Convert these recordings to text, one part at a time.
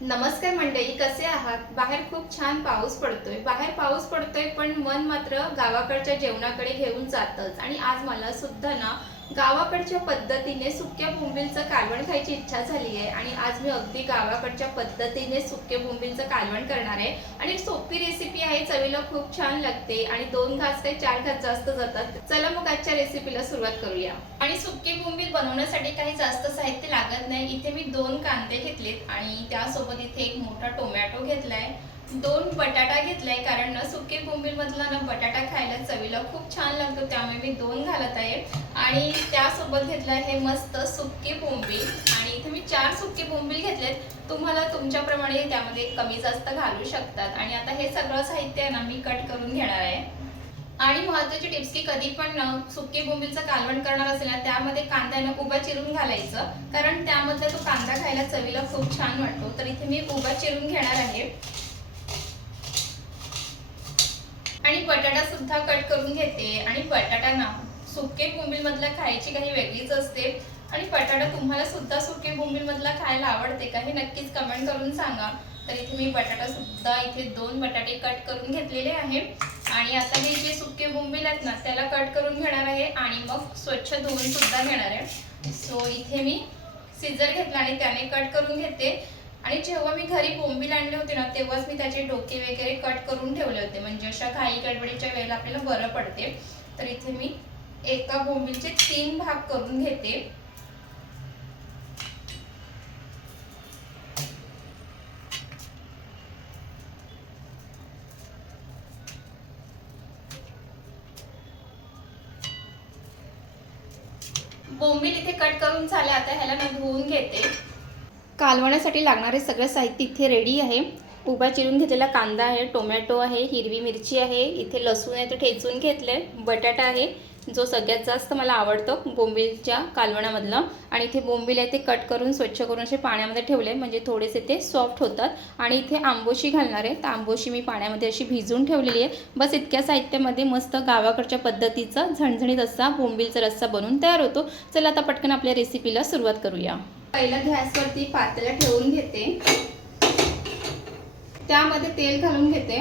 नमस्कार मंडळी, कसे आहात? बाहेर खूप छान पाऊस पडतोय. बाहेर पाऊस पडतोय पण मन मात्र गावाकडच्या जेवणाकडे घेऊन जातच. आणि आज मला सुद्धा ना गावाकडच्या पद्धतीने सुक्या बोंबिलचं कालवण खायची इच्छा झाली आहे. आणि आज मी अगदी गावाकडच्या पद्धतीने सुके बोंबिलचं कालवण करणार आहे. आणि एक सोपी रेसिपी आहे, चवीला खूप छान लागते आणि 2 घास ते 4 घास जास्त जातात. चला मग आजच्या रेसिपीला सुरुवात करूया. आणि सुके बोंबील बनवण्यासाठी काही जास्त साहित्य लागत नाही. इथे मी 2 कांदे घेतलेत आणि त्यासोबत इथे एक मोठा टोमॅटो घेतलाय, 2 बटाटा घेतलाय, कारण ना सुके बोंबील मधला ना बटाटा खायला चवीला खूप छान लागतो, त्यामुळे मी 2 घालत आहे. आणि त्यासोबत घेतलं आहे मस्त सुके बोंबील आणि इथे मी 4 सुके बोंबील घेतलेत. तुम्हाला तुमच्याप्रमाणे त्यामध्ये कमी जास्त घालू शकतात. आणि आता हे सगळं साहित्य ना मी कट करून घेणार आहे. आणि महत्त्वाची टिप्स की कधी पण सुके बोंबीलचं कालवण करणार असेल ना त्यामध्ये कांदा उभा चिरून घालायचं, कारण त्यामधला तो कांदा खायला चवीला खूप छान वाटतो. तर इथे मी उभा चिरून घेणार आहे. आणि बटाटा सुद्धा कट करून घेते. आणि बटाटा ना सुके बोंबील मधला खायची काही वेगळीच असते. आणि बटाटा तुम्हाला सुद्धा सुके बोंबील मधला खायला आवडते का हे नक्कीच कमेंट करून सांगा. तर इथे मी बटाटा सुद्धा इथे 2 बटाटे कट करून घेतलेले आहे. आणि आता हे जे सुके बोंबील आहेत ना त्याला कट करून घेणार आहे आणि मग स्वच्छ धुवून सुद्धा घेणार आहे. सो इथे मी सीझर घेतला आणि त्याने कट करून घेते. आणि जेव्हा मी घरी बोंबील आणले होते ना तेव्हाच मी त्याचे डोके वगैरे कट करून ठेवले होते, म्हणजे अशा घाई गडबडीच्या वेळेला आपल्याला बरं पडते. तर इथे मी एका बोंबीलचे 3 भाग करून घेते. बोंबील इथे कट करून झाले. आता ह्याला मी धुवून घेते. कालवण्यासाठी लागणारे सगळे साहित्य इथे रेडी आहे. उभा चिरून घेतलेला कांदा आहे, टोमॅटो आहे, हिरवी मिरची आहे, इथे लसूण आहे ते ठेचून घेतले, बटाटा आहे जो सगळ्यात जास्त मला आवडतो बोंबीलच्या कालवणामधलं. आणि इथे बोंबील आहे ते कट करून स्वच्छ करून असे पाण्यामध्ये ठेवले, म्हणजे थोडेसे ते सॉफ्ट होतात. आणि इथे आंबोशी घालणार आहे, तर आंबोशी मी पाण्यामध्ये अशी भिजवून ठेवलेली आहे. बस इतक्या साहित्यामध्ये मस्त गावाकडच्या पद्धतीचा झणझणीत असा बोंबीलचा रस्सा बनवून तयार होतो. चला आता पटकन आपल्या रेसिपीला सुरुवात करूया. पहिला गॅसवरती पातेलं ठेवून घेते, त्यामध्ये तेल घालून घेते.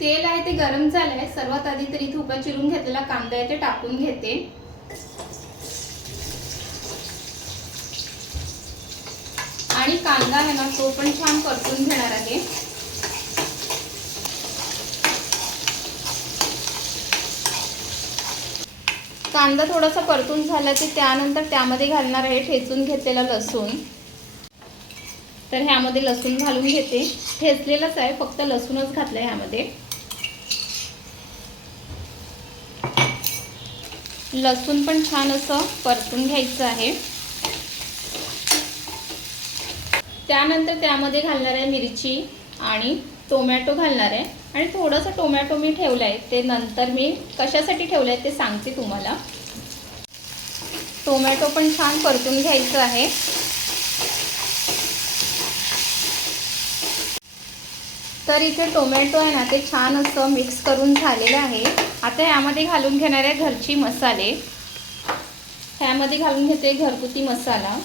तेल आहे ते गरम झालंय. सर्वात आधी तर इथे उभा चिरून घेतलेला कांदा आहे ते टाकून घेते. आणि कांदा आहे ना तो पण छान परतून घेणार आहे. कांदा थोडासा परतून झाला की त्यानंतर त्यामध्ये घालणार आहे ठेचून घेतलेला लसूण. तर ह्यामध्ये लसूण घालून घेते. ठेचलेलंच आहे, फक्त लसूणच घातलंय ह्यामध्ये. लसूण पण छान असं परतून घ्यायचं आहे. त्यानंतर त्यामध्ये घालणार आहे मिरची आणि टोमॅटो घालणार आहे. आणि थोडंसं टोमॅटो मी ठेवलं आहे, ते नंतर मी कशासाठी ठेवलं आहे ते सांगते तुम्हाला. टोमॅटो पण छान परतून घ्यायचं आहे. तर इथे टोमॅटो आहे ना ते छान असं मिक्स करून झालेलं आहे. आता यामध्ये घालून घेणार आहे घरची मसाले. ह्यामध्ये घालून घेते घरगुती मसाला,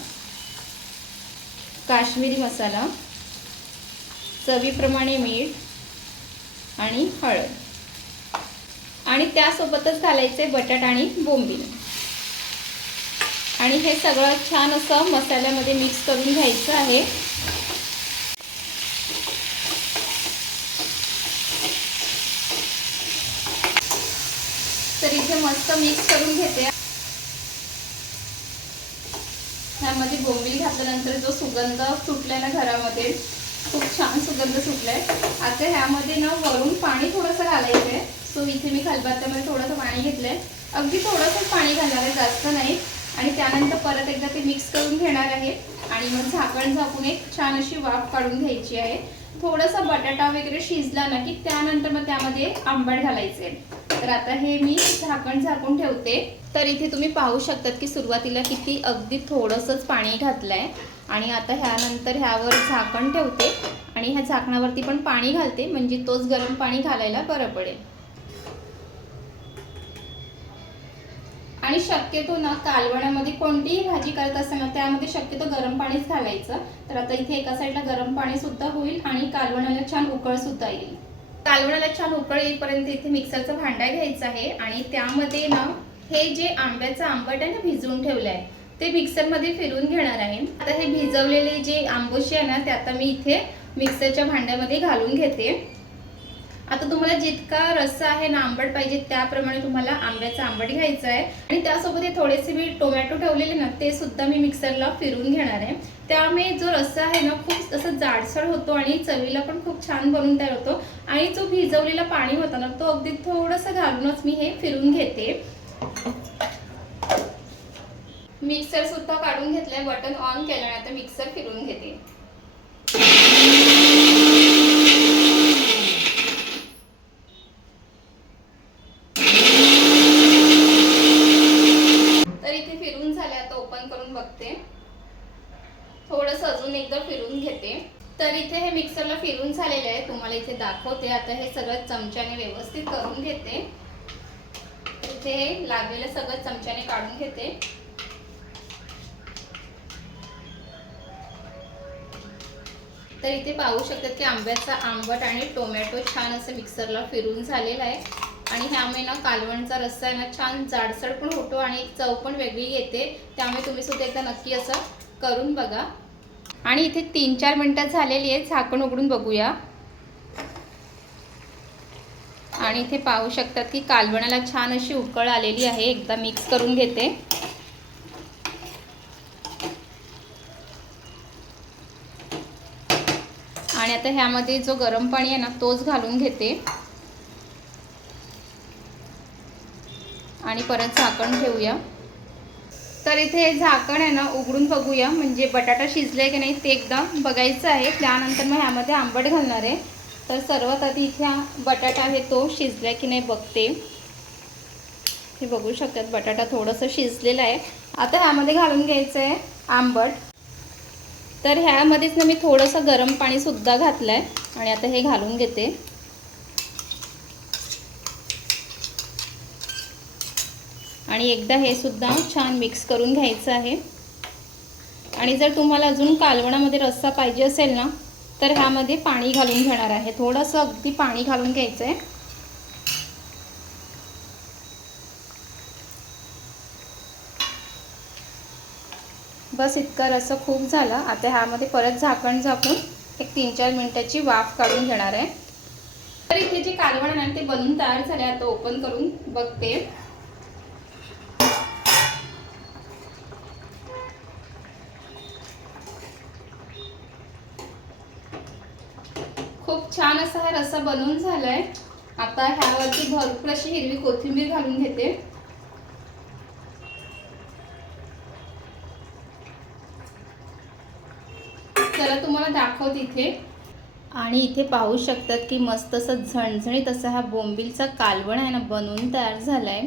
काश्मीरी मसाला, चवीप्रमाणे मीठ आणि हळद. आणि त्यासोबतच घालायचे बटाटा आणि बोंबील. आणि हे सगळं छान असं मसाल्यामध्ये मिक्स करून घ्यायचं आहे. तर इथे मस्त मिक्स करून घेते. ह्यामध्ये बोंबील घातल्यानंतर जो सुगंध सुटलाय ना घरामध्ये, खूप छान सुगंध सुटलाय. आता ह्यामध्ये ना वरून पाणी थोडंसं घालायचं आहे. सो इथे मी खलबत्त्यामध्ये थोडंसं पाणी घेतलंय, अगदी थोडंसं पाणी घालणार आहे, जास्त नाही. आणि त्यानंतर परत एकदा ते मिक्स करून घेणार आहे. आणि मग झाकण झाकून एक छान अशी वाफ काढून घ्यायची आहे. थोडासा बटाटा वगैरे शिजला ना की त्यानंतर मग त्यामध्ये आंबट घालायचे. तर आता हे मी झाकण झाकून ठेवते. तर इथे तुम्ही पाहू शकतात की सुरुवातीला किती अगदी थोडंसंच पाणी घातलंय. आणि आता ह्यानंतर ह्यावर झाकण ठेवते आणि ह्या झाकणावरती पण पाणी घालते, म्हणजे तोच गरम पाणी घालायला बरं पडेल. आणि शक्यतो ना कालवणामध्ये कोणतीही भाजी करत असताना त्यामध्ये शक्यतो गरम पाणीच घालायचं. तर आता इथे एका साईडला गरम पाणी सुद्धा होईल आणि कालवणाला छान उकळ सुद्धा येईल. कालवणाला छान उकळ येईपर्यंत इथे मिक्सरचा भांडा घ्यायचा आहे आणि त्यामध्ये ना हे जे आंब्याचं आंबट आहे ना भिजवून ठेवलं आहे ते मिक्सरमध्ये फिरवून घेणार आहे. आता हे भिजवलेले जे आंबोशी आहे ना ते आता मी इथे मिक्सरच्या भांड्यामध्ये घालून घेते. आता तुम्हाला जितका रस्सा आहे ना आंबट पाहिजे त्याप्रमाणे तुम्हाला आंब्याचा आंबट घ्यायचा आहे. आणि त्यासोबत हे थोडेसे मी टोमॅटो ठेवलेले ना ते सुद्धा मी मिक्सरला फिरवून घेणार आहे. त्यामुळे जो रस्सा आहे ना खूप असं जाडसर होतो आणि चवीला पण खूप छान बनून तयार होतो. आणि जो भिजवलेला पाणी होता ना तो अगदी थोडंसं घालूनच मी हे फिरवून घेते. मिक्सर सुद्धा काढून घेतलंय, बटन ऑन केलं आता मिक्सर फिरवून घेते. तर इथे फिरून झाले, आता ओपन करून बघते. थोडंसं अजून एकदा फिरून घेते. तर इथे हे मिक्सरला फिरून झालेलं आहे, तुम्हाला इथे दाखवते. आता हे सगळं चमच्याने व्यवस्थित करून घेते. इथे हे लागलेलं सगळं चमच्याने काढून घेते. तर इथे पाहू शकतात की आंब्याचा आंबट आणि टोमॅटो छान असं मिक्सरला फिरून झालेला आहे. आणि ह्यामुळे ना कालवणचा रस्सा आहे ना छान जाडसर पण होतो आणि एक चव पण वेगळी येते. त्यामुळे तुम्ही सुद्धा एकदा नक्की असं करून बघा. आणि इथे 3-4 मिनिटं झालेली आहे, झाकण उघडून बघूया. आणि इथे पाहू शकतात की कालवणाला छान अशी उकळ आलेली आहे. एकदा मिक्स करून घेते. आणि आता ह्यामध्ये जो गरम पाणी आहे ना तोच घालून घेते आणि परत झाकण ठेवूया. तर इथे झाकण आहे ना उघडून बघूया, म्हणजे बटाटा शिजलाय की नाही ते एकदा बघायचं आहे. त्यानंतर मग ह्यामध्ये आंबट घालणार आहे. तर सर्वात आधी इथे बटाटा आहे तो शिजलाय की नाही बघते. हे बघू शकतात बटाटा थोडंसं शिजलेलं आहे. आता ह्यामध्ये घालून घ्यायचं आहे आंबट. तर ह्यामध्येच ना मी थोडंसं गरम पाणी सुद्धा घातलं आहे आणि आता हे घालून घेते. आणि एकदा हे सुद्धा छान मिक्स करून घ्यायचं आहे. आणि जर तुम्हाला अजून कालवणामध्ये रस्सा पाहिजे असेल ना तर ह्यामध्ये पाणी घालून घेणार आहे. थोडंसं अगदी पाणी घालून घ्यायचं आहे. बस इतका रस्सा खूप झाला. आता ह्यामध्ये परत झाकण झाकून एक 3-4 मिनिटाची वाफ काढून घेणार आहे. तर इथे जे कालवण आहे ते बनवून तयार झाले. आता ओपन करून बघते. खूप छान असा हा रस्सा बनवून झालाय. आता ह्यावरती भरपूर अशी हिरवी कोथिंबीर घालून घेते. चला तुम्हाला दाखवते इथे. आणि इथे पाहू शकतात की मस्त असं झणझणीत असा हा बोंबीलचा कालवण आहे ना बनवून तयार झालाय.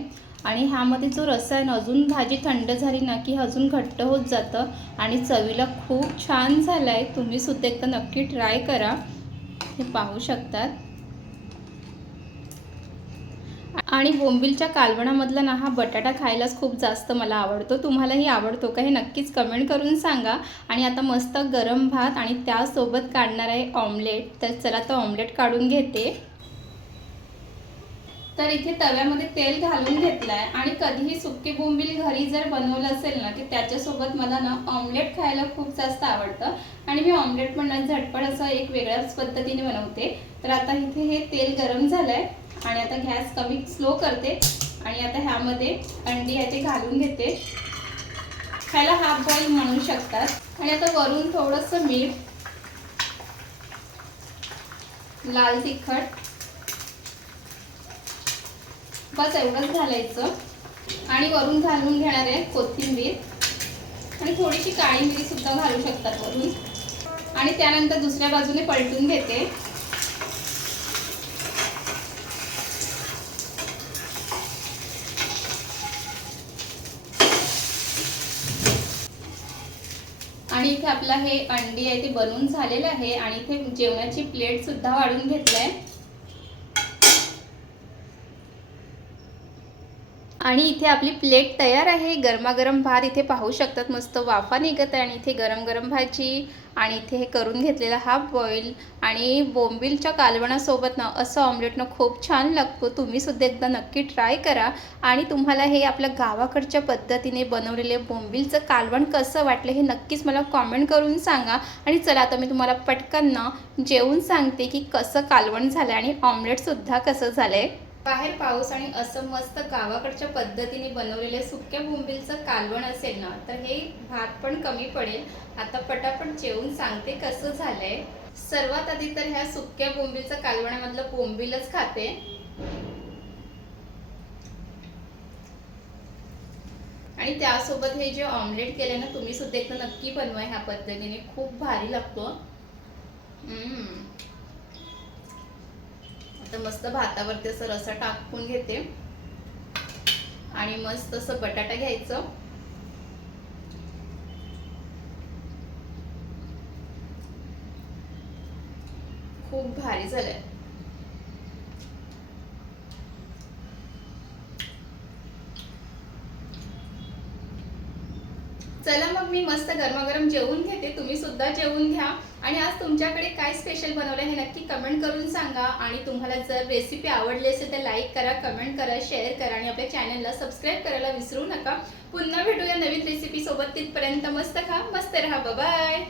आणि ह्यामध्ये जो रस्सा आहे ना अजून भाजी थंड झाली ना की अजून घट्ट होत जातं आणि चवीला खूप छान झालाय. तुम्ही सुद्धा एकदा नक्की ट्राय करा. हे पाहू शकतात. आणि बोंबीलच्या कालवणामधला ना हा बटाटा खायलाच खूप जास्त मला आवडतो. तुम्हालाही आवडतो का हे नक्कीच कमेंट करून सांगा. आणि आता मस्त गरम भात आणि त्यासोबत काढणार आहे ऑमलेट. तर चला तर ऑमलेट काढून घेते. तर इथे तव्यामध्ये तेल घालून घेतलं आहे. आणि कधीही सुके बोंबील घरी जर बनवलं असेल ना की त्याच्यासोबत मला ना ऑमलेट खायला खूप जास्त आवडतं. आणि मी ऑमलेट पण ना झटपट असं एक वेगळ्याच पद्धतीने बनवते. तर आता इथे हे तेल गरम झालं आहे आणि आता गॅस कमी स्लो करते. आणि आता ह्यामध्ये अंडी आहे ते घालून घेते. ह्याला हाफ बॉईल म्हणू शकतात. आणि आता वरून थोडंसं मीठ, लाल तिखट, बस एवढंच घालायचं. आणि वरून घालून घेणार आहे कोथिंबीर आणि थोडीशी काळी मिरी सुद्धा घालू शकतात वरून. आणि त्यानंतर दुसऱ्या बाजूने पलटून घेते. आणि इथे आपला हे अंडी आहे ते बनवून झालेलं आहे. आणि इथे जेवणाची प्लेट सुद्धा वाढून घेतलाय. आणि इथे आपली प्लेट तयार आहे. गरमागरम भात इथे पाहू शकतात, मस्त वाफा निघत आहे आणि इथे गरम गरम भाजी आणि इथे हे करून घेतलेला हाफ बॉईल आणि बोंबीलच्या कालवणासोबत ना असं ऑमलेट ना खूप छान लागतो. तुम्ही सुद्धा एकदा नक्की ट्राय करा. आणि तुम्हाला हे आपल्या गावाकडच्या पद्धतीने बनवलेले बोंबीलचं कालवण कसं वाटलं हे नक्कीच मला कॉमेंट करून सांगा. आणि चला आता मी तुम्हाला पटकन ना जेवून सांगते की कसं कालवण झालं आणि ऑमलेटसुद्धा कसं झालं आहे. बाहेर पाऊस आणि असं मस्त गावाकडच्या पद्धतीने बनवलेले सुक्या बोंबीलचं कालवण असेल ना तर हे भात पण कमी पडेल. आता पटापट जेवून सांगते कसं झालंय. सर्वात आधी तर ह्या सुक्या बोंबीलचं कालवणामधलं बोंबीलच खाते. आणि त्यासोबत हे जे ऑमलेट केलं ना तुम्ही सुद्धा एकदा नक्की बनवा ह्या पद्धतीने, खूप भारी लागतो. आता मस्त भातावरती असं रस्सा टाकून घेते आणि मस्त असं बटाटा घ्यायचं. खूप भारी झालंय. चला मग मी मस्त गरमागरम जेवून घेते, तुम्ही सुद्धा जेवून घ्या. आणि आज तुमच्याकडे काय स्पेशल बनवलं हे नक्की कमेंट करून सांगा. आणि तुम्हाला जर रेसिपी आवडली असेल तर लाईक करा, कमेंट करा, शेअर करा आणि आपल्या चॅनलला सबस्क्राईब करायला विसरू नका. पुन्हा भेटूया नवीन रेसिपी सोबत. तिथपर्यंत मस्त खा, मस्त राहा. बाय.